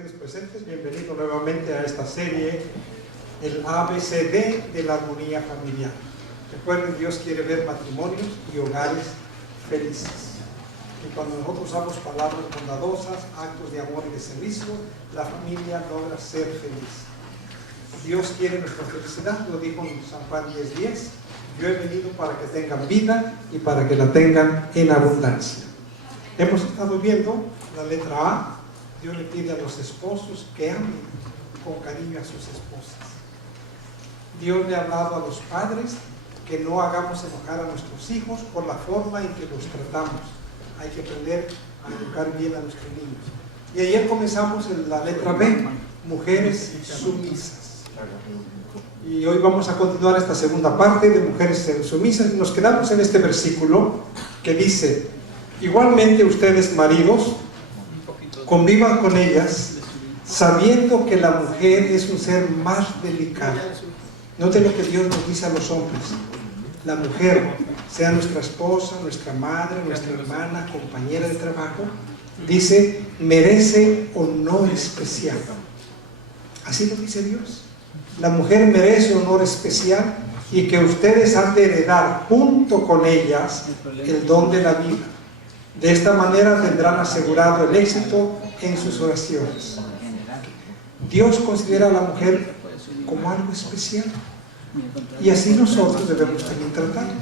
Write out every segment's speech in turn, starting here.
queridos presentes, bienvenidos nuevamente a esta serie, el ABCD de la armonía familiar. Recuerden, Dios quiere ver matrimonios y hogares felices. Y cuando nosotros usamos palabras bondadosas, actos de amor y de servicio, la familia logra ser feliz. Dios quiere nuestra felicidad, lo dijo en San Juan 10:10. Yo he venido para que tengan vida y para que la tengan en abundancia. Hemos estado viendo la letra A. Dios le pide a los esposos que amen con cariño a sus esposas. Dios le ha hablado a los padres que no hagamos enojar a nuestros hijos por la forma en que los tratamos. Hay que aprender a educar bien a nuestros niños. Y ayer comenzamos en la letra B, mujeres sumisas. Y hoy vamos a continuar esta segunda parte de mujeres sumisas. Nos quedamos en este versículo que dice: igualmente ustedes, maridos, convivan con ellas, sabiendo que la mujer es un ser más delicado. Noten lo que Dios nos dice a los hombres. La mujer, sea nuestra esposa, nuestra madre, nuestra hermana, compañera de trabajo, dice, merece honor especial. Así lo dice Dios. La mujer merece honor especial y que ustedes han de heredar junto con ellas el don de la vida. De esta manera tendrán asegurado el éxito en sus oraciones. Dios considera a la mujer como algo especial y así nosotros debemos también tratarla.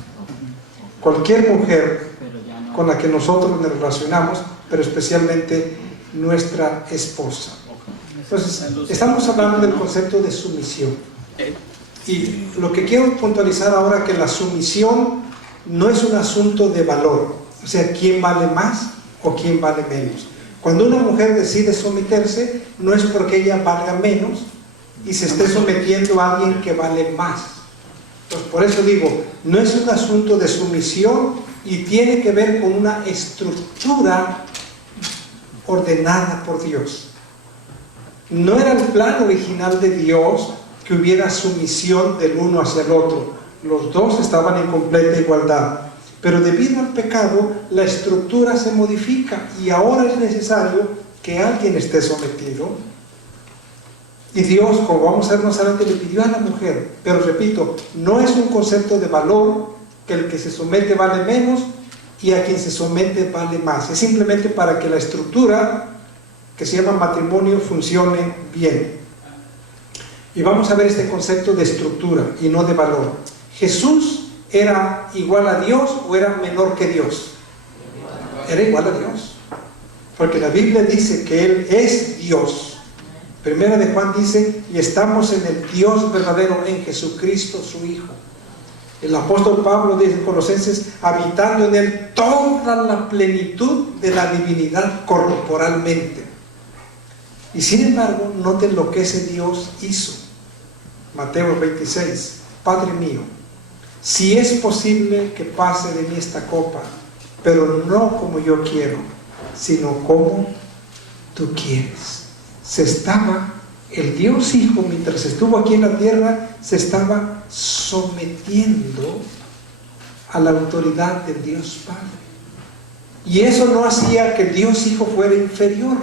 Cualquier mujer con la que nosotros nos relacionamos, pero especialmente nuestra esposa. Entonces, estamos hablando del concepto de sumisión. Y lo que quiero puntualizar ahora es que la sumisión no es un asunto de valor. O sea, ¿quién vale más o quién vale menos? Cuando una mujer decide someterse, no es porque ella valga menos y se esté sometiendo a alguien que vale más. Entonces, por eso digo, no es un asunto de sumisión y tiene que ver con una estructura ordenada por Dios. No era el plan original de Dios que hubiera sumisión del uno hacia el otro. Los dos estaban en completa igualdad. Pero debido al pecado, la estructura se modifica y ahora es necesario que alguien esté sometido. Y Dios, como vamos a ver más adelante, le pidió a la mujer. Pero repito, no es un concepto de valor, que el que se somete vale menos y a quien se somete vale más. Es simplemente para que la estructura, que se llama matrimonio, funcione bien. Y vamos a ver este concepto de estructura y no de valor. Jesús ¿era igual a Dios o era menor que Dios? Era igual a Dios. Porque la Biblia dice que Él es Dios. Primera de Juan dice, y estamos en el Dios verdadero, en Jesucristo su Hijo. El apóstol Pablo dice en Colosenses, habitando en Él toda la plenitud de la divinidad corporalmente. Y sin embargo, noten lo que ese Dios hizo. Mateo 26, Padre mío, si es posible que pase de mí esta copa, pero no como yo quiero, sino como tú quieres. El Dios Hijo, mientras estuvo aquí en la tierra, se estaba sometiendo a la autoridad del Dios Padre. Y eso no hacía que el Dios Hijo fuera inferior.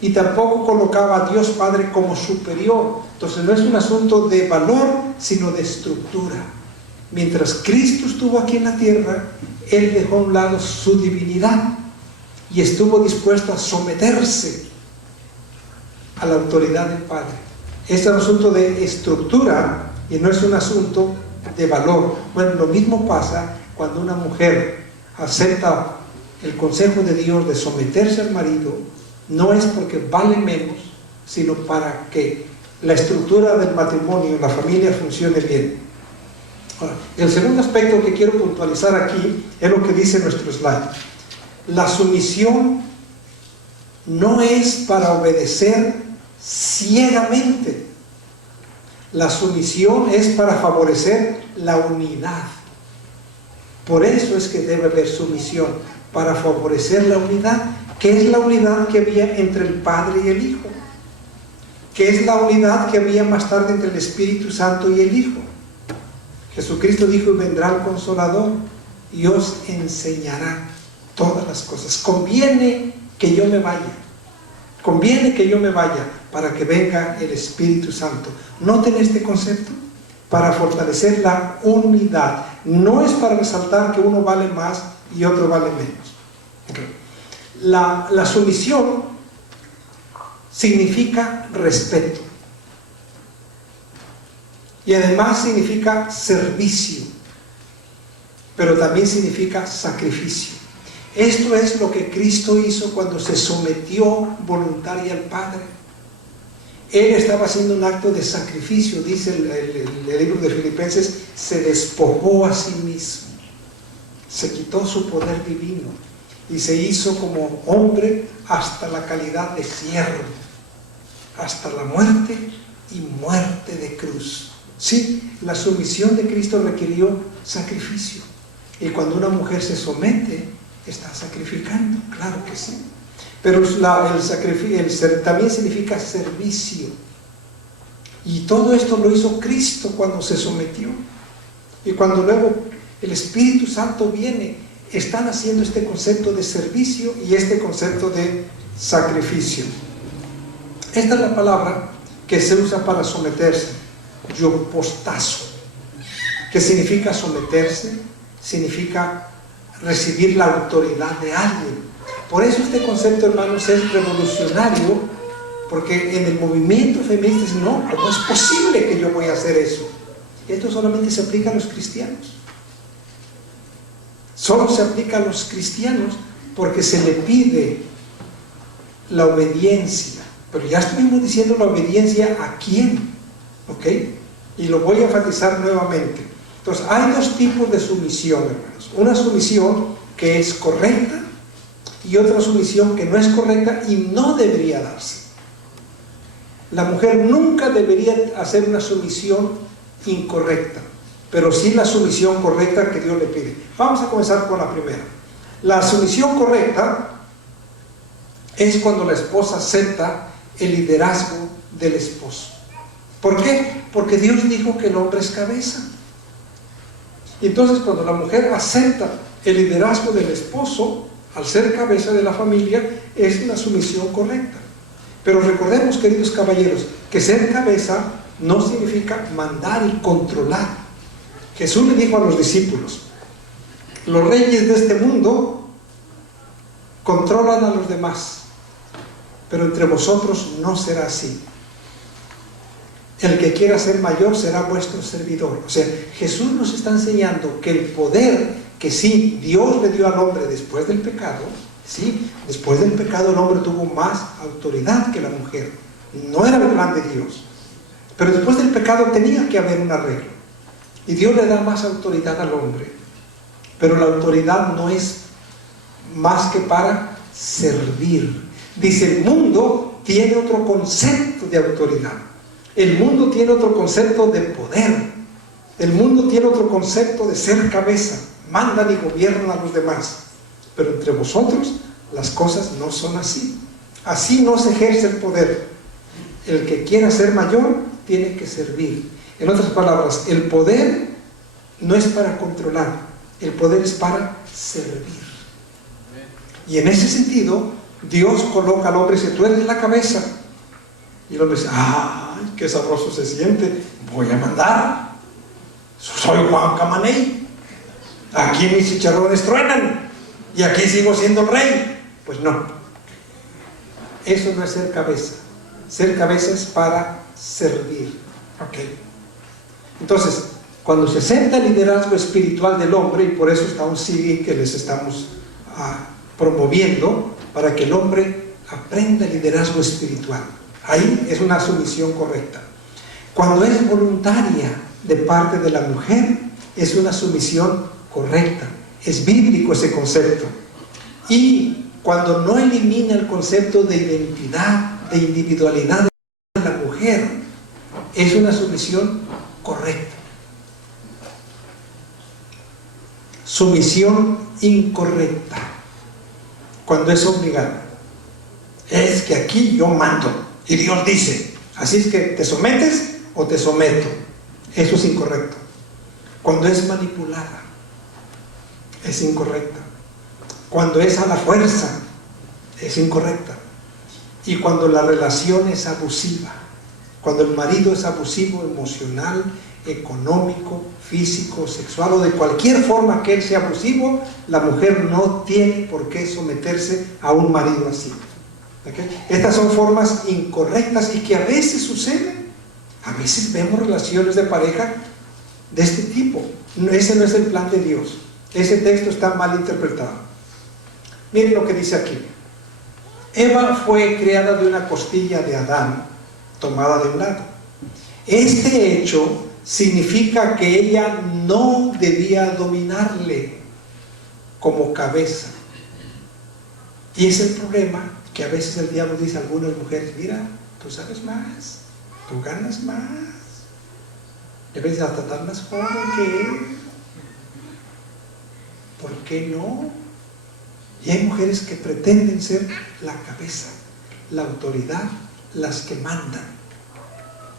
Y tampoco colocaba a Dios Padre como superior. Entonces no es un asunto de valor, sino de estructura. Mientras Cristo estuvo aquí en la tierra, Él dejó a un lado su divinidad y estuvo dispuesto a someterse a la autoridad del Padre. Este es un asunto de estructura y no es un asunto de valor. Bueno, lo mismo pasa cuando una mujer acepta el consejo de Dios de someterse al marido. No es porque vale menos, sino para que la estructura del matrimonio, la familia, funcione bien. Ahora, el segundo aspecto que quiero puntualizar aquí es lo que dice nuestro slide. La sumisión no es para obedecer ciegamente. La sumisión es para favorecer la unidad. Por eso es que debe haber sumisión, para favorecer la unidad. ¿Qué es la unidad que había entre el Padre y el Hijo? ¿Qué es la unidad que había más tarde entre el Espíritu Santo y el Hijo? Jesucristo dijo, y vendrá el Consolador y os enseñará todas las cosas. Conviene que yo me vaya. conviene que yo me vaya para que venga el Espíritu Santo. Noten este concepto, para fortalecer la unidad. No es para resaltar que uno vale más y otro vale menos. Okay. La sumisión significa respeto. Y además significa servicio, pero también significa sacrificio. Esto es lo que Cristo hizo cuando se sometió voluntaria al Padre. Él estaba haciendo un acto de sacrificio, dice el libro de Filipenses, se despojó a sí mismo, se quitó su poder divino y se hizo como hombre hasta la calidad de siervo, hasta la muerte y muerte de cruz. Sí, la sumisión de Cristo requirió sacrificio. Y cuando una mujer se somete, está sacrificando, claro que sí. Pero también significa servicio. Y todo esto lo hizo Cristo cuando se sometió. Y cuando luego el Espíritu Santo viene, están haciendo este concepto de servicio y este concepto de sacrificio. Esta es la palabra que se usa para someterse. Yopostazo, que significa someterse, significa recibir la autoridad de alguien. Por eso este concepto, hermanos, es revolucionario, porque en el movimiento feminista dicen, no, ¿cómo es posible que yo voy a hacer eso? Esto solamente se aplica a los cristianos. Solo se aplica a los cristianos porque se le pide la obediencia. Pero ya estuvimos diciendo la obediencia a quién. ¿Ok? Y lo voy a enfatizar nuevamente. Entonces, hay dos tipos de sumisión, hermanos. Una sumisión que es correcta y otra sumisión que no es correcta y no debería darse. La mujer nunca debería hacer una sumisión incorrecta, pero sí la sumisión correcta que Dios le pide. Vamos a comenzar con la primera. La sumisión correcta es cuando la esposa acepta el liderazgo del esposo. ¿Por qué? Porque Dios dijo que el hombre es cabeza. Y entonces cuando la mujer acepta el liderazgo del esposo, al ser cabeza de la familia, es una sumisión correcta. Pero recordemos, queridos caballeros, que ser cabeza no significa mandar y controlar. Jesús le dijo a los discípulos, los reyes de este mundo controlan a los demás, pero entre vosotros no será así. El que quiera ser mayor será vuestro servidor. O sea, Jesús nos está enseñando que el poder que sí Dios le dio al hombre después del pecado, sí, después del pecado el hombre tuvo más autoridad que la mujer. No era el plan de Dios. Pero después del pecado tenía que haber un arreglo. Y Dios le da más autoridad al hombre. Pero la autoridad no es más que para servir. Dice, el mundo tiene otro concepto de autoridad. El mundo tiene otro concepto de poder. El mundo tiene otro concepto de ser cabeza. Mandan y gobiernan a los demás. Pero entre vosotros las cosas no son así. Así no se ejerce el poder. El que quiera ser mayor tiene que servir. En otras palabras, el poder no es para controlar. El poder es para servir. Y en ese sentido, Dios coloca al hombre y dice, tú eres la cabeza. Y el hombre dice, ¡ay, qué sabroso se siente! Voy a mandar. Soy Juan Camaney. Aquí mis chicharrones truenan. Y aquí sigo siendo el rey. Pues no. Eso no es ser cabeza. Ser cabeza es para servir. Ok. Entonces, cuando se acepta el liderazgo espiritual del hombre, y por eso está un CD que les estamos promoviendo, para que el hombre aprenda el liderazgo espiritual. Ahí es una sumisión correcta. Cuando es voluntaria de parte de la mujer, es una sumisión correcta. Es bíblico ese concepto. Y cuando no elimina el concepto de identidad, de individualidad de la mujer, es una sumisión correcta. Sumisión incorrecta, cuando es obligada. Es que aquí yo mando y Dios dice, así es que te sometes o te someto. Eso es incorrecto. Cuando es manipulada, es incorrecta. Cuando es a la fuerza, es incorrecta. y cuando la relación es abusiva, cuando el marido es abusivo emocional, económico, físico, sexual o de cualquier forma que él sea abusivo, la mujer no tiene por qué someterse a un marido así. ¿Okay? Estas son formas incorrectas y que a veces suceden. A veces vemos relaciones de pareja de este tipo. Ese no es el plan de Dios. Ese texto está mal interpretado. Miren lo que dice aquí. Eva fue creada de una costilla de Adán, tomada de un lado. Este hecho significa que ella no debía dominarle como cabeza. Y es el problema que a veces el diablo dice a algunas mujeres: mira, tú sabes más, tú ganas más, debes hasta estar más joven que él, ¿por qué no? Y hay mujeres que pretenden ser la cabeza, la autoridad, las que mandan.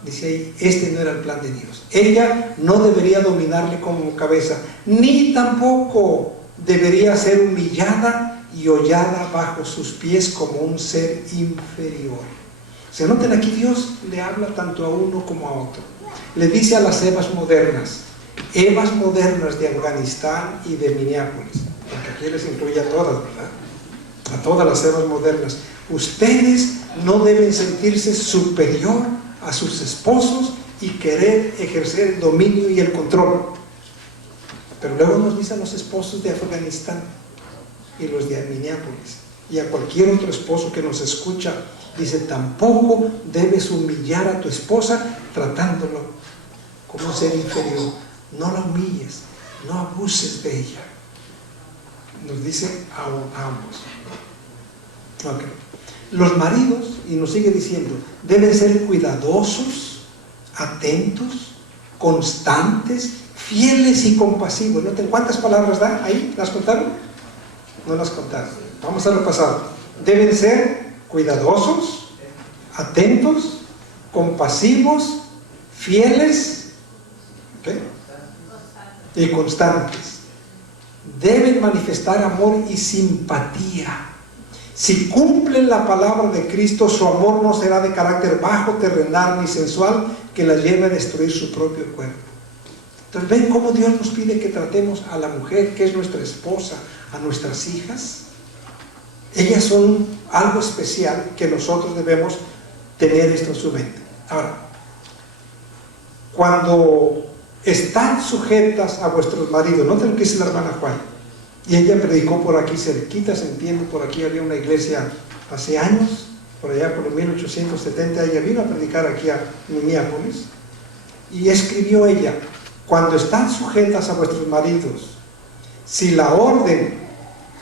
Dice ahí, este no era el plan de Dios. Ella no debería dominarle como cabeza, ni tampoco debería ser humillada y hollada bajo sus pies como un ser inferior. Se noten aquí, Dios le habla tanto a uno como a otro. Le dice a las Evas modernas de Afganistán y de Minneapolis, porque aquí les incluye a todas, ¿verdad? A todas las Evas modernas. Ustedes no deben sentirse superior a sus esposos y querer ejercer el dominio y el control. Pero luego nos dicen los esposos de Afganistán y los de Minneapolis, y a cualquier otro esposo que nos escucha, dice: tampoco debes humillar a tu esposa tratándolo como un ser inferior. No la humilles, no abuses de ella. Nos dice a ambos. Okay. Los maridos, y nos sigue diciendo, deben ser cuidadosos, atentos, constantes, fieles y compasivos. ¿Noten cuántas palabras da ahí? ¿Las contaron? No las contaron. Vamos a repasar. Deben ser cuidadosos, atentos, compasivos, fieles, ¿okay?, y constantes. Deben manifestar amor y simpatía. Si cumplen la palabra de Cristo, su amor no será de carácter bajo, terrenal ni sensual, que la lleve a destruir su propio cuerpo. Entonces, ¿ven cómo Dios nos pide que tratemos a la mujer, que es nuestra esposa, a nuestras hijas? Ellas son algo especial que nosotros debemos tener esto en su mente. Ahora, cuando están sujetas a vuestros maridos, noten lo que dice la hermana Juan, y ella predicó por aquí cerquita, se entiende, por aquí había una iglesia hace años, por allá por el 1870, ella vino a predicar aquí a Minneapolis, y escribió ella: cuando están sujetas a vuestros maridos, si la orden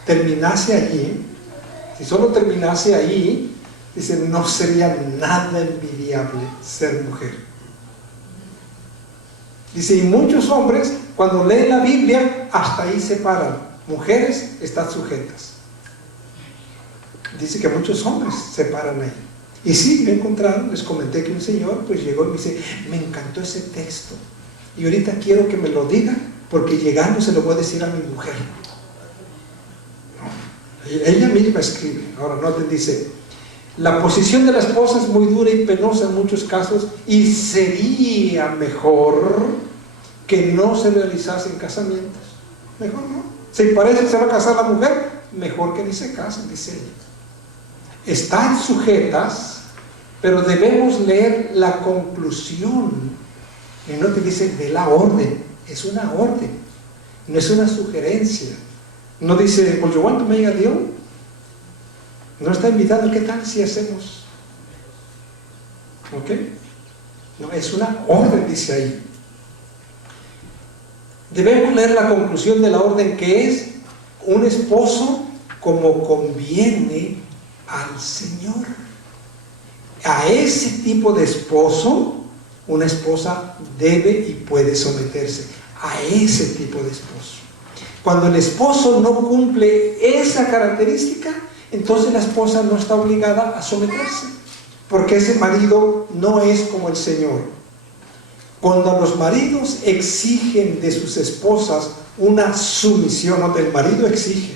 terminase allí, si solo terminase ahí, dice, no sería nada envidiable ser mujer. Dice, y muchos hombres, cuando leen la Biblia, hasta ahí se paran. Mujeres están sujetas. Dice que muchos hombres se paran ahí. Y sí, me encontraron, les comenté que un señor pues llegó y me dice: me encantó ese texto, y ahorita quiero que me lo diga, porque llegando se lo voy a decir a mi mujer. No. Ella misma escribe. Ahora noten, dice: la posición de la esposa es muy dura y penosa en muchos casos, y sería mejor que no se realizasen casamientos. Mejor no. Si parece que se va a casar la mujer, mejor que ni se casen, dice ella. Están sujetas, pero debemos leer la conclusión. Y no te dice de la orden, es una orden, no es una sugerencia. No dice, pues you want to make a deal. No está invitando, ¿qué tal si hacemos? ¿Ok? No, es una orden, dice ahí. Debemos leer la conclusión de la orden, que es un esposo como conviene al Señor. A ese tipo de esposo, una esposa debe y puede someterse. A ese tipo de esposo. Cuando el esposo no cumple esa característica, entonces la esposa no está obligada a someterse, porque ese marido no es como el Señor. Cuando los maridos exigen de sus esposas una sumisión, el marido exige.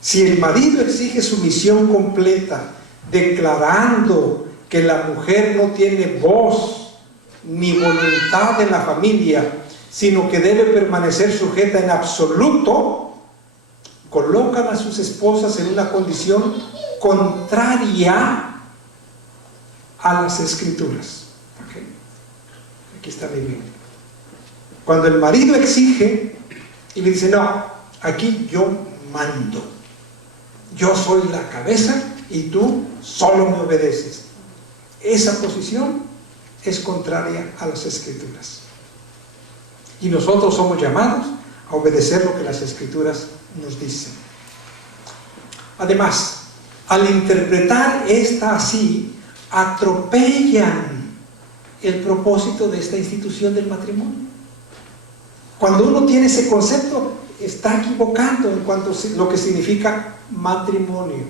Si el marido exige sumisión completa, declarando que la mujer no tiene voz ni voluntad en la familia, sino que debe permanecer sujeta en absoluto, colocan a sus esposas en una condición contraria a las Escrituras. ¿Okay? Aquí está mi Biblia. Cuando el marido exige y le dice, no, aquí yo mando, yo soy la cabeza y tú solo me obedeces, esa posición es contraria a las Escrituras. Y nosotros somos llamados a obedecer lo que las Escrituras nos dicen. Además, al interpretar esta así, atropellan el propósito de esta institución del matrimonio. Cuando uno tiene ese concepto, está equivocando en cuanto a lo que significa matrimonio.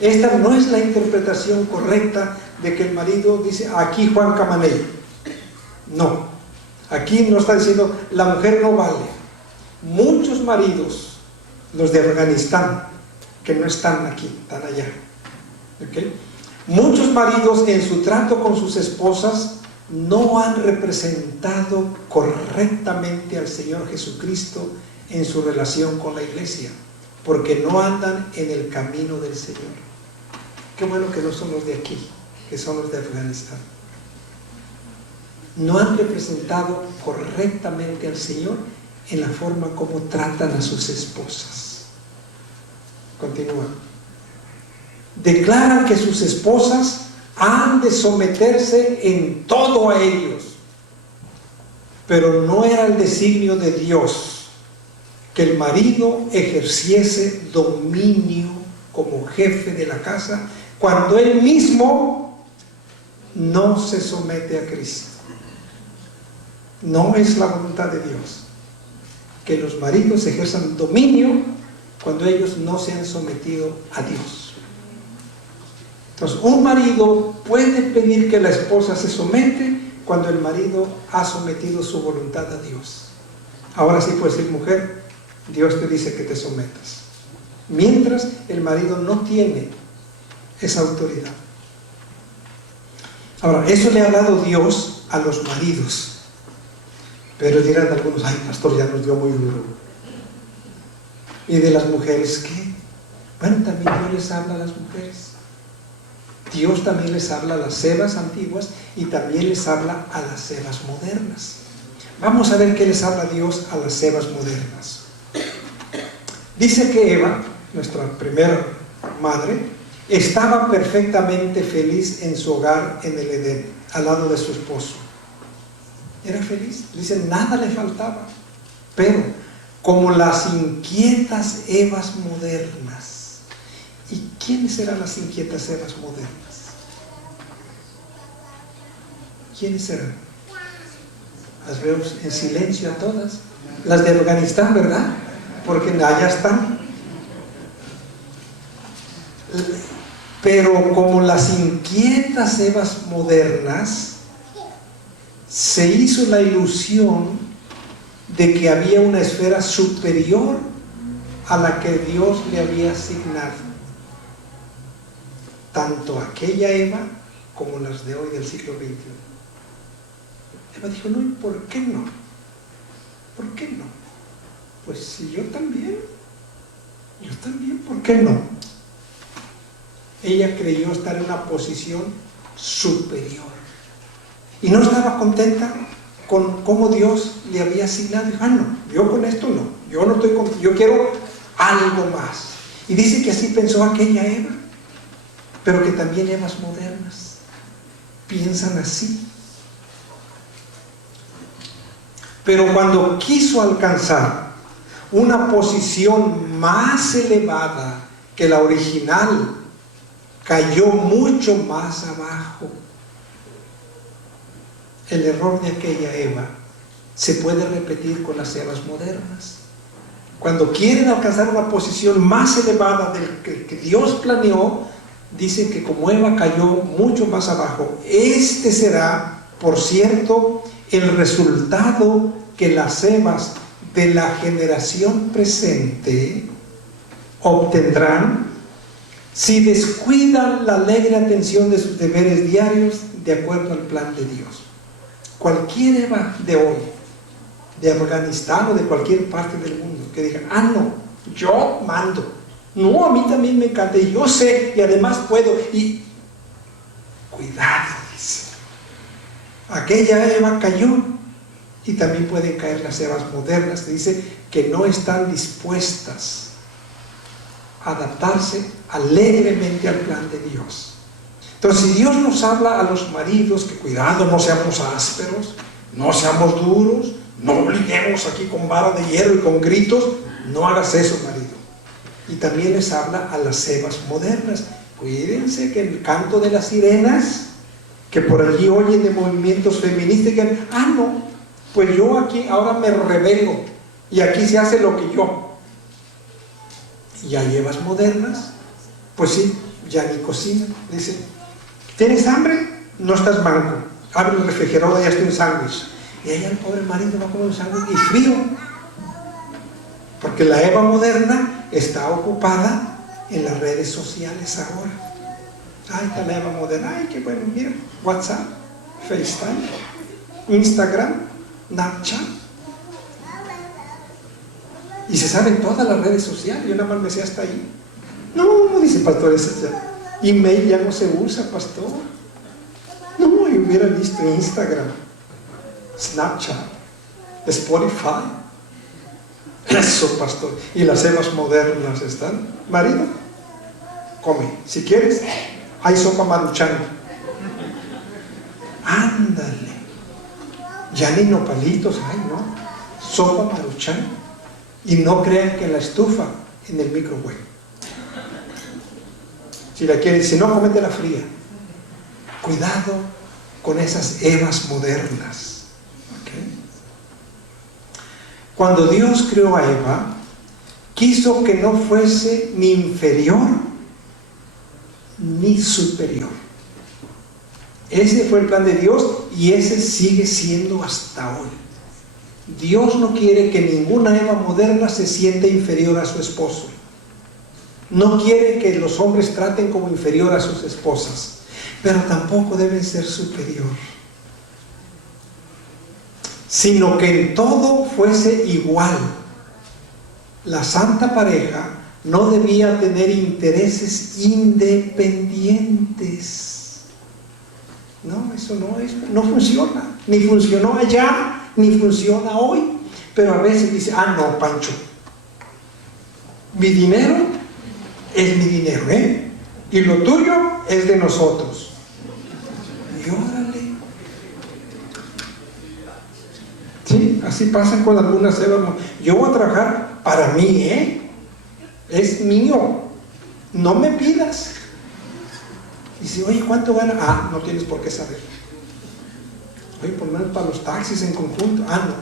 Esta no es la interpretación correcta de que el marido dice, aquí Juan Camaney. No, aquí no está diciendo, la mujer no vale. Muchos maridos, los de Afganistán, que no están aquí, están allá. ¿Okay? Muchos maridos en su trato con sus esposas no han representado correctamente al Señor Jesucristo en su relación con la iglesia, porque no andan en el camino del Señor. Qué bueno que no son los de aquí, que son los de Afganistán. No han representado correctamente al Señor en la forma como tratan a sus esposas. Continúa. Declaran que sus esposas han de someterse en todo a ellos, pero no era el designio de Dios que el marido ejerciese dominio como jefe de la casa cuando él mismo no se somete a Cristo. No es la voluntad de Dios que los maridos ejerzan dominio cuando ellos no se han sometido a Dios. Entonces, un marido puede pedir que la esposa se somete cuando el marido ha sometido su voluntad a Dios. Ahora sí puede decir, mujer, Dios te dice que te sometas. Mientras el marido no tiene esa autoridad. Ahora, eso le ha dado Dios a los maridos. Pero dirán algunos, ay, pastor, ya nos dio muy duro. ¿Y de las mujeres qué? Bueno, también Dios les habla a las mujeres. Dios también les habla a las Sebas antiguas y también les habla a las Sebas modernas. Vamos a ver qué les habla Dios a las Sebas modernas. Dice que Eva, nuestra primera madre, estaba perfectamente feliz en su hogar en el Edén, al lado de su esposo. Era feliz, dice, nada le faltaba. Pero, como las inquietas Evas modernas, ¿y quiénes eran las inquietas Evas modernas? ¿Quiénes eran? Las veo en silencio a todas. Las de Afganistán, ¿verdad? Porque allá están. Pero como las inquietas Evas modernas, se hizo la ilusión de que había una esfera superior a la que Dios le había asignado. Tanto aquella Eva como las de hoy del siglo XXI. Eva dijo, no, ¿y por qué no? ¿Por qué no? Pues si yo también, ¿por qué no? Ella creyó estar en una posición superior y no estaba contenta con cómo Dios le había asignado. Dijo, no, yo con esto no, yo no estoy contenta, yo quiero algo más. Y dice que así pensó aquella Eva, pero que también Evas modernas piensan así. Pero cuando quiso alcanzar una posición más elevada que la original, cayó mucho más abajo. El error de aquella Eva se puede repetir con las Evas modernas. Cuando quieren alcanzar una posición más elevada del que Dios planeó, dicen que como Eva cayó mucho más abajo, este será, por cierto, el resultado que las Evas de la generación presente obtendrán si descuidan la alegre atención de sus deberes diarios de acuerdo al plan de Dios. Cualquier Eva de hoy, de Afganistán o de cualquier parte del mundo, que diga, no, yo mando, no, a mí también me encanta, y yo sé, y además puedo, y cuidado, dice. Aquella Eva cayó, y también pueden caer las Evas modernas, que dice que no están dispuestas a adaptarse alegremente al plan de Dios. Entonces, si Dios nos habla a los maridos, que cuidado, no seamos ásperos, no seamos duros, no obliguemos aquí con vara de hierro y con gritos, no hagas eso, marido. Y también les habla a las Evas modernas, cuídense que el canto de las sirenas, que por allí oyen de movimientos feministas, que no, pues yo aquí ahora me rebelo, y aquí se hace lo que yo. Y hay Evas modernas, pues sí, ya ni cocina, dice, ¿tienes hambre? No estás manco, abre el refrigerador y hazte un sándwich. Y ahí el pobre marido va a comer un sándwich y frío, porque la Eva moderna está ocupada en las redes sociales ahora. Está la Eva moderna, qué bueno, mira, WhatsApp, FaceTime, Instagram, Snapchat, y se saben todas las redes sociales. Yo nada más me sé hasta ahí. No, dice pastor, email ya no se usa, pastor. No, yo hubiera visto Instagram, Snapchat, Spotify. Eso, pastor. Y las Evas modernas están, marido, come, si quieres, hay sopa Maruchan. Ándale. Ya ni nopalitos hay, ¿no? Sopa Maruchan. Y no crean que en la estufa, en el microwave. Si la quieres, si no, cómetela fría. Cuidado con esas Evas modernas. ¿Okay? Cuando Dios creó a Eva, quiso que no fuese ni inferior ni superior. Ese fue el plan de Dios y ese sigue siendo hasta hoy. Dios no quiere que ninguna Eva moderna se sienta inferior a su esposo. No quiere que los hombres traten como inferior a sus esposas, pero tampoco deben ser superior, sino que en todo fuese igual. La santa pareja no debía tener intereses independientes. No, eso no funciona. Ni funcionó allá, ni funciona hoy. Pero a veces dice, no, Pancho, mi dinero es mi dinero, y lo tuyo es de nosotros. Y órale. Sí, así pasa con algunas Evas. Yo voy a trabajar para mí, es mío, no me pidas. Y si, oye, ¿cuánto gana? No tienes por qué saber. Oye, por lo menos para los taxis en conjunto. No,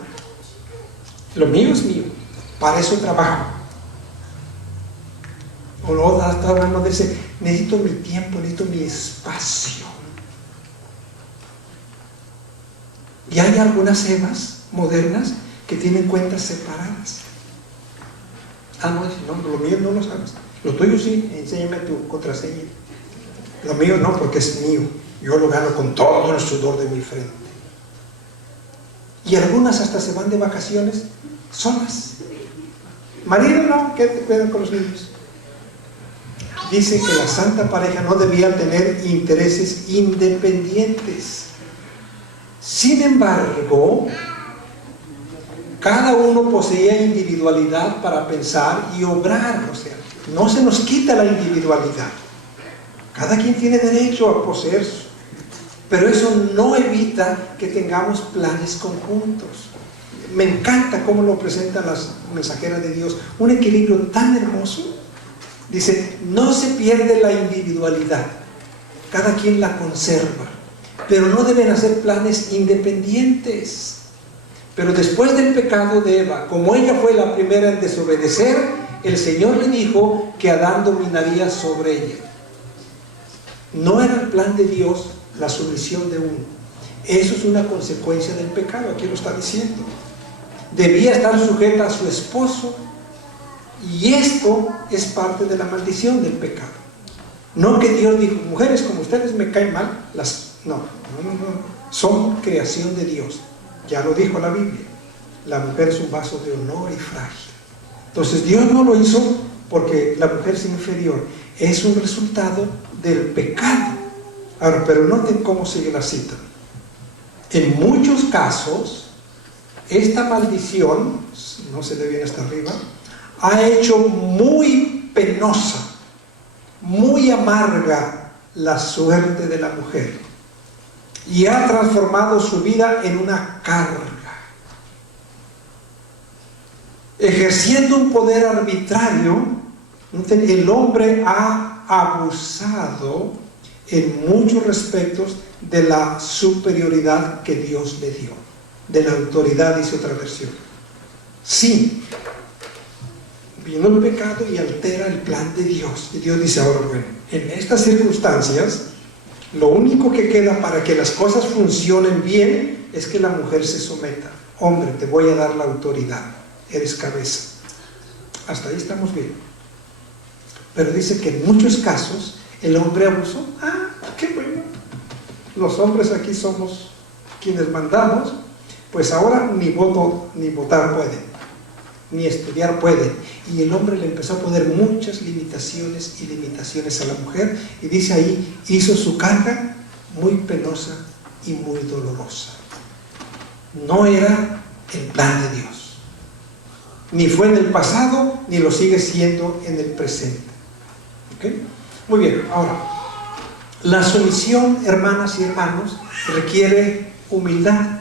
lo mío es mío, para eso trabajo. O luego hasta hablando de ese, necesito mi tiempo, necesito mi espacio. Y hay algunas Evas modernas que tienen cuentas separadas. No, lo mío no lo sabes. Lo tuyo sí, enséñame tu contraseña. Lo mío no, porque es mío. Yo lo gano con todo el sudor de mi frente. Y algunas hasta se van de vacaciones solas. Marido no, que te cuidan con los niños. Dice que la santa pareja no debía tener intereses independientes. Sin embargo, cada uno poseía individualidad para pensar y obrar. O sea, no se nos quita la individualidad. Cada quien tiene derecho a poseer, pero eso no evita que tengamos planes conjuntos. Me encanta cómo lo presentan las mensajeras de Dios, un equilibrio tan hermoso. Dice, no se pierde la individualidad, cada quien la conserva, pero no deben hacer planes independientes. Pero después del pecado de Eva, como ella fue la primera en desobedecer, el Señor le dijo que Adán dominaría sobre ella. No era el plan de Dios la sumisión de uno. Eso es una consecuencia del pecado, aquí lo está diciendo. Debía estar sujeta a su esposo, y esto es parte de la maldición del pecado. No que Dios dijo, mujeres como ustedes me caen mal, no. Son creación de Dios. Ya lo dijo la Biblia. La mujer es un vaso de honor y frágil. Entonces Dios no lo hizo porque la mujer es inferior. Es un resultado del pecado. Ahora, pero noten cómo sigue la cita. En muchos casos, esta maldición, no se le viene hasta arriba, ha hecho muy penosa, muy amarga la suerte de la mujer y ha transformado su vida en una carga, ejerciendo un poder arbitrario. El hombre ha abusado en muchos respectos de la superioridad que Dios le dio, de la autoridad, dice otra versión. Sí, vino el pecado y altera el plan de Dios. Y Dios dice, ahora bueno, en estas circunstancias, lo único que queda para que las cosas funcionen bien es que la mujer se someta. Hombre, te voy a dar la autoridad, eres cabeza. Hasta ahí estamos bien. Pero dice que en muchos casos el hombre abusó. Qué bueno. Los hombres aquí somos quienes mandamos, pues ahora ni votar pueden, ni estudiar pueden. Y el hombre le empezó a poner muchas limitaciones a la mujer, y dice ahí, hizo su carga muy penosa y muy dolorosa. No era el plan de Dios, ni fue en el pasado, ni lo sigue siendo en el presente. ¿Ok? Muy bien, ahora, la sumisión, hermanas y hermanos, requiere humildad.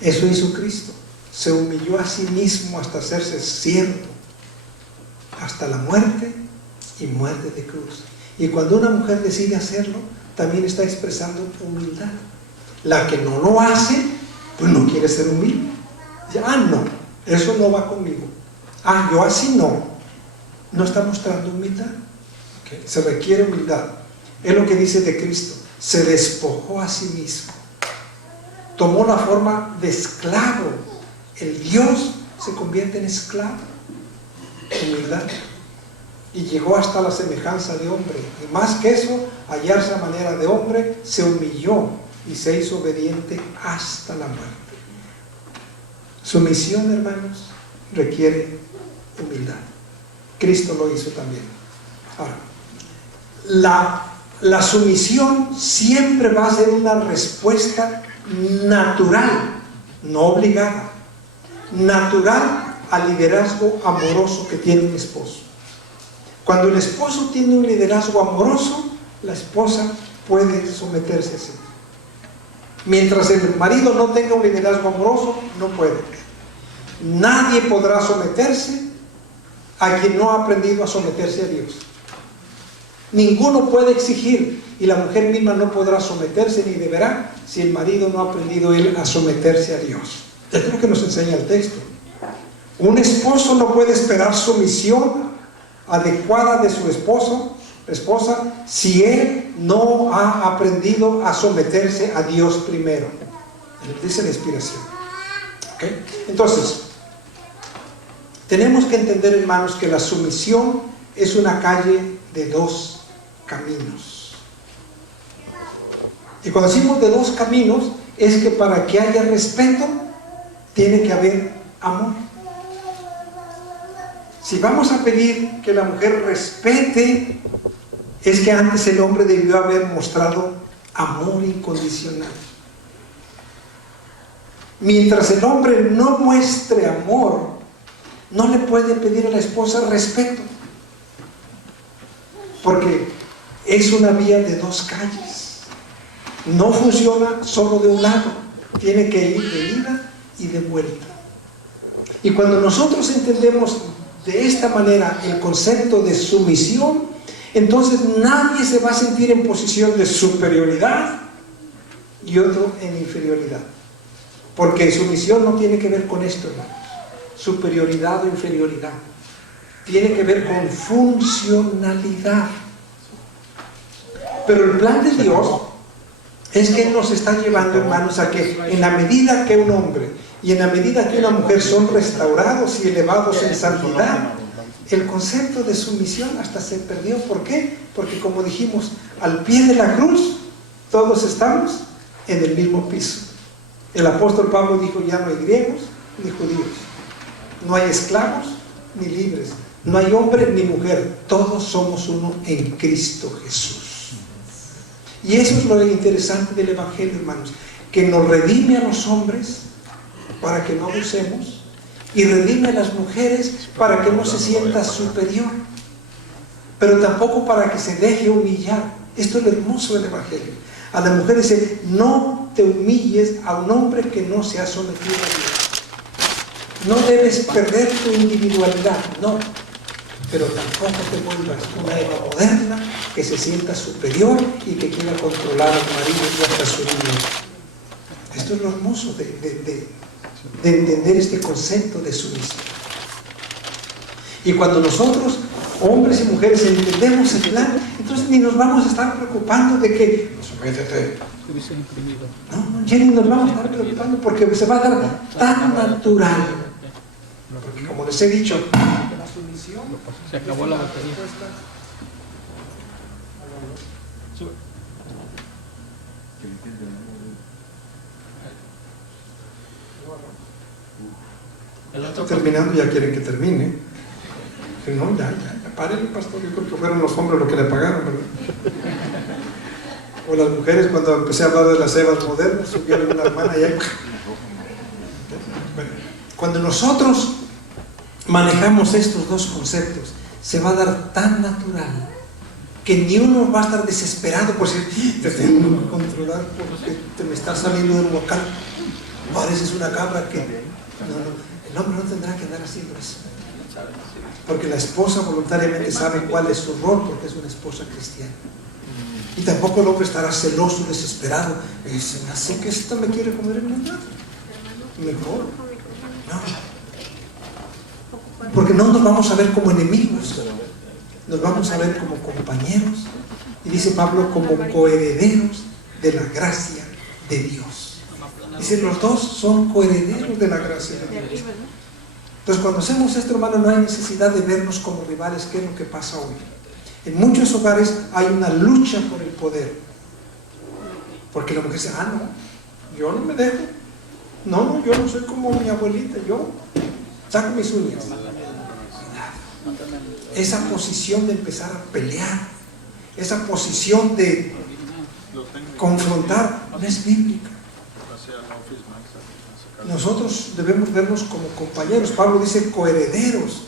Eso hizo Cristo. Se humilló a sí mismo hasta hacerse siervo, hasta la muerte y muerte de cruz. Y cuando una mujer decide hacerlo, también está expresando humildad. La que no lo hace, pues no quiere ser humilde. Dice, no, eso no va conmigo. Yo así no. No está mostrando humildad. ¿Okay? Se requiere humildad. Es lo que dice de Cristo. Se despojó a sí mismo. Tomó la forma de esclavo. El Dios se convierte en esclavo. Humildad. Y llegó hasta la semejanza de hombre. Y más que eso, hallarse a manera de hombre, se humilló y se hizo obediente hasta la muerte. Sumisión, hermanos, requiere humildad. Cristo lo hizo también. Ahora, la sumisión siempre va a ser una respuesta natural, no obligada, natural al liderazgo amoroso que tiene un esposo. Cuando el esposo tiene un liderazgo amoroso, la esposa puede someterse a sí. Mientras el marido no tenga un liderazgo amoroso, no puede. Nadie podrá someterse a quien no ha aprendido a someterse a Dios. Ninguno puede exigir, y la mujer misma no podrá someterse ni deberá si el marido no ha aprendido él a someterse a Dios. Es lo que nos enseña el texto. Un esposo no puede esperar sumisión adecuada de su esposa si él no ha aprendido a someterse a Dios primero. Dice la inspiración. ¿Okay? Entonces, tenemos que entender, hermanos, que la sumisión es una calle de dos caminos. Y cuando decimos de dos caminos, es que para que haya respeto, tiene que haber amor. Si vamos a pedir que la mujer respete, es que antes el hombre debió haber mostrado amor incondicional. Mientras el hombre no muestre amor, no le puede pedir a la esposa respeto, porque es una vía de dos calles. No funciona solo de un lado, tiene que ir de ida y de vuelta. Y cuando nosotros entendemos de esta manera el concepto de sumisión, entonces nadie se va a sentir en posición de superioridad y otro en inferioridad. Porque sumisión no tiene que ver con esto, hermanos. Superioridad o inferioridad. Tiene que ver con funcionalidad. Pero el plan de Dios es que Él nos está llevando, hermanos, a que en la medida que un hombre y en la medida que una mujer son restaurados y elevados en santidad, el concepto de sumisión hasta se perdió. ¿Por qué? Porque como dijimos, al pie de la cruz todos estamos en el mismo piso. El apóstol Pablo dijo, ya no hay griegos ni judíos, no hay esclavos ni libres, no hay hombre ni mujer, todos somos uno en Cristo Jesús. Y eso es lo interesante del Evangelio, hermanos, que nos redime a los hombres para que no abusemos, y redime a las mujeres para que no se sienta superior, pero tampoco para que se deje humillar. Esto es lo hermoso del Evangelio. A la mujer dice, no te humilles a un hombre que no se ha sometido a Dios. No debes perder tu individualidad, no, pero tampoco te vuelvas una Eva moderna que se sienta superior y que quiera controlar al marido y hasta su niño. Esto es lo hermoso de entender este concepto de sumisión. Y cuando nosotros, hombres y mujeres, entendemos el plan, entonces ni nos vamos a estar preocupando de que ya ni nos vamos a estar preocupando, porque se va a dar tan natural. Porque como les he dicho, la sumisión se acabó la batería. Terminando, ya quieren que termine. Que no, ya, párenle, pastor. Yo creo que fueron los hombres los que le pagaron, ¿verdad? O las mujeres, cuando empecé a hablar de las Evas modernas, subieron una hermana y ahí. Bueno, cuando nosotros manejamos estos dos conceptos, se va a dar tan natural que ni uno va a estar desesperado por decir, te tengo que controlar porque te me está saliendo del huacal, pareces una cabra que... No. El hombre no tendrá que andar haciendo eso, porque la esposa voluntariamente sabe cuál es su rol, porque es una esposa cristiana. Y tampoco el hombre estará celoso, desesperado, se me hace que esta me quiere comer en la mejor no, porque no nos vamos a ver como enemigos, nos vamos a ver como compañeros, y dice Pablo, como coherederos de la gracia de Dios. Dice, los dos son coherederos de la gracia de Dios. Entonces, cuando hacemos esto, hermano, no hay necesidad de vernos como rivales, que es lo que pasa hoy. En muchos hogares hay una lucha por el poder, porque la mujer dice, no, yo no me dejo, no, yo no soy como mi abuelita, yo saco mis uñas. Esa posición de empezar a pelear, esa posición de confrontar, no es bíblica. Nosotros debemos vernos como compañeros. Pablo dice coherederos,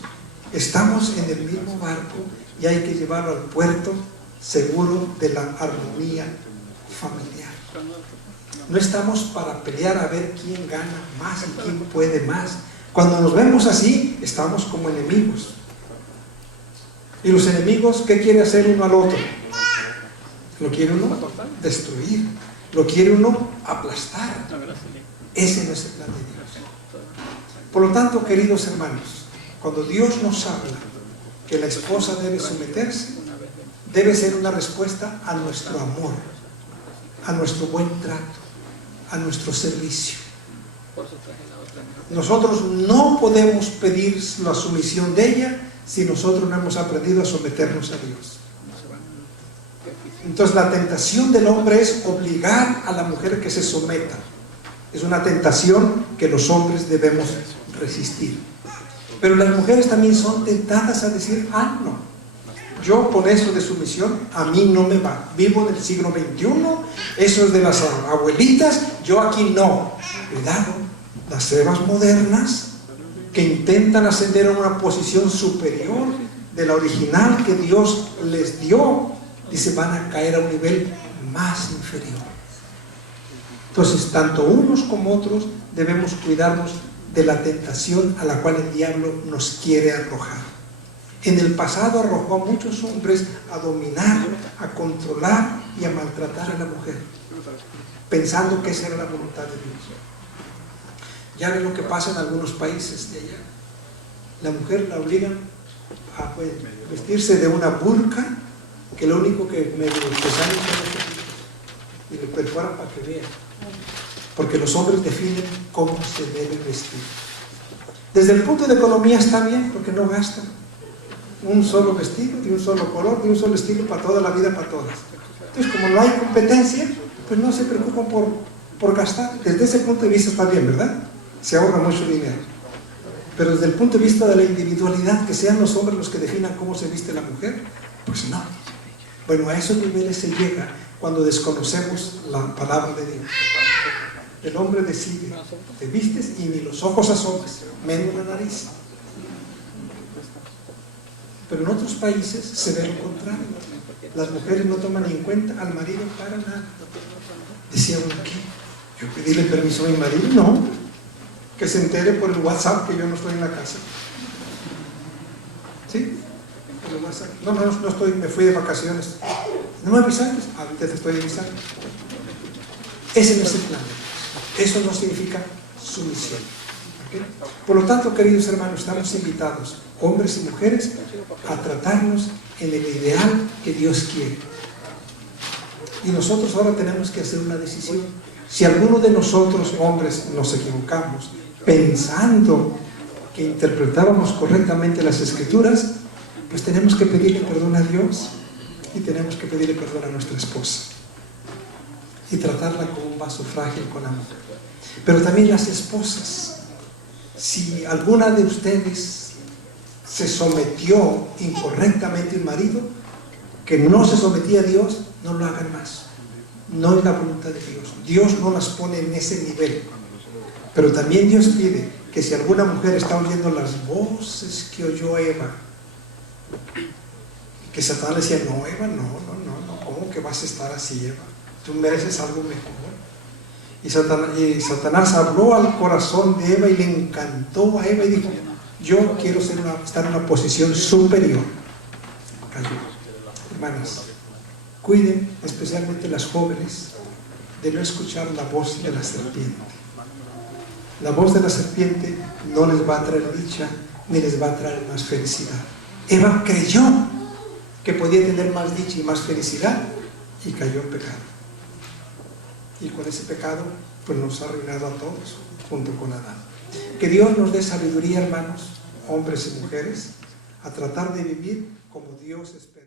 estamos en el mismo barco y hay que llevarlo al puerto seguro de la armonía familiar. No estamos para pelear a ver quién gana más y quién puede más. Cuando nos vemos así, estamos como enemigos. Y los enemigos, ¿qué quiere hacer uno al otro? Lo quiere uno destruir, lo quiere uno aplastar. Ese no es el plan de Dios. Por lo tanto, queridos hermanos, cuando Dios nos habla que la esposa debe someterse, debe ser una respuesta a nuestro amor, a nuestro buen trato, a nuestro servicio. Nosotros no podemos pedir la sumisión de ella si nosotros no hemos aprendido a someternos a Dios. Entonces, la tentación del hombre es obligar a la mujer que se someta. Es una tentación que los hombres debemos resistir. Pero las mujeres también son tentadas a decir, no, yo con eso de sumisión, a mí no me va. Vivo en el siglo XXI, eso es de las abuelitas, yo aquí no. Cuidado, las Evas modernas que intentan ascender a una posición superior de la original que Dios les dio, dice, van a caer a un nivel más inferior. Entonces, tanto unos como otros debemos cuidarnos de la tentación a la cual el diablo nos quiere arrojar. En el pasado arrojó a muchos hombres a dominar, a controlar y a maltratar a la mujer, pensando que esa era la voluntad de Dios. Ya ven lo que pasa en algunos países de allá. La mujer la obligan a vestirse de una burka, que lo único que medio que sale son y le perforan para que vean. Porque los hombres definen cómo se debe vestir. Desde el punto de economía está bien, porque no gastan. un solo vestido, de un solo color, de un solo estilo para toda la vida, para todas. Entonces, como no hay competencia, pues no se preocupan por gastar. Desde ese punto de vista está bien, ¿verdad? Se ahorra mucho dinero. Pero desde el punto de vista de la individualidad, que sean los hombres los que definan cómo se viste la mujer, pues no. Bueno, a esos niveles se llega cuando desconocemos la palabra de Dios. El hombre decide, te vistes y ni los ojos asomes, menos la nariz. Pero en otros países se ve lo contrario. Las mujeres no toman en cuenta al marido para nada. Decía uno, ¿qué? ¿Yo pedirle permiso a mi marido? No. Que se entere por el WhatsApp que yo no estoy en la casa. ¿Sí? Por el WhatsApp. No estoy, me fui de vacaciones. ¿No me avisaste? Ahorita te estoy avisando. Ese no es el plan de Dios. Eso no significa sumisión. ¿Okay? Por lo tanto, queridos hermanos, estamos invitados, hombres y mujeres, a tratarnos en el ideal que Dios quiere. Y nosotros ahora tenemos que hacer una decisión. Si alguno de nosotros, hombres, nos equivocamos pensando que interpretábamos correctamente las Escrituras, pues tenemos que pedirle perdón a Dios y tenemos que pedirle perdón a nuestra esposa y tratarla como un vaso frágil con amor. Pero también las esposas, si alguna de ustedes se sometió incorrectamente al marido, que no se sometía a Dios, no lo hagan más. No es la voluntad de Dios. Dios no las pone en ese nivel. Pero también Dios pide que si alguna mujer está oyendo las voces que oyó Eva, que Satanás le decía, no, Eva, no, ¿cómo que vas a estar así, Eva? Tú mereces algo mejor. Y Satanás habló al corazón de Eva y le encantó a Eva y dijo, yo quiero estar en una posición superior. Cayó. Hermanas, cuiden, especialmente las jóvenes, de no escuchar la voz de la serpiente. La voz de la serpiente no les va a traer dicha, ni les va a traer más felicidad. Eva creyó que podía tener más dicha y más felicidad y cayó en pecado. Y con ese pecado, pues nos ha arruinado a todos, junto con Adán. Que Dios nos dé sabiduría, hermanos, hombres y mujeres, a tratar de vivir como Dios espera.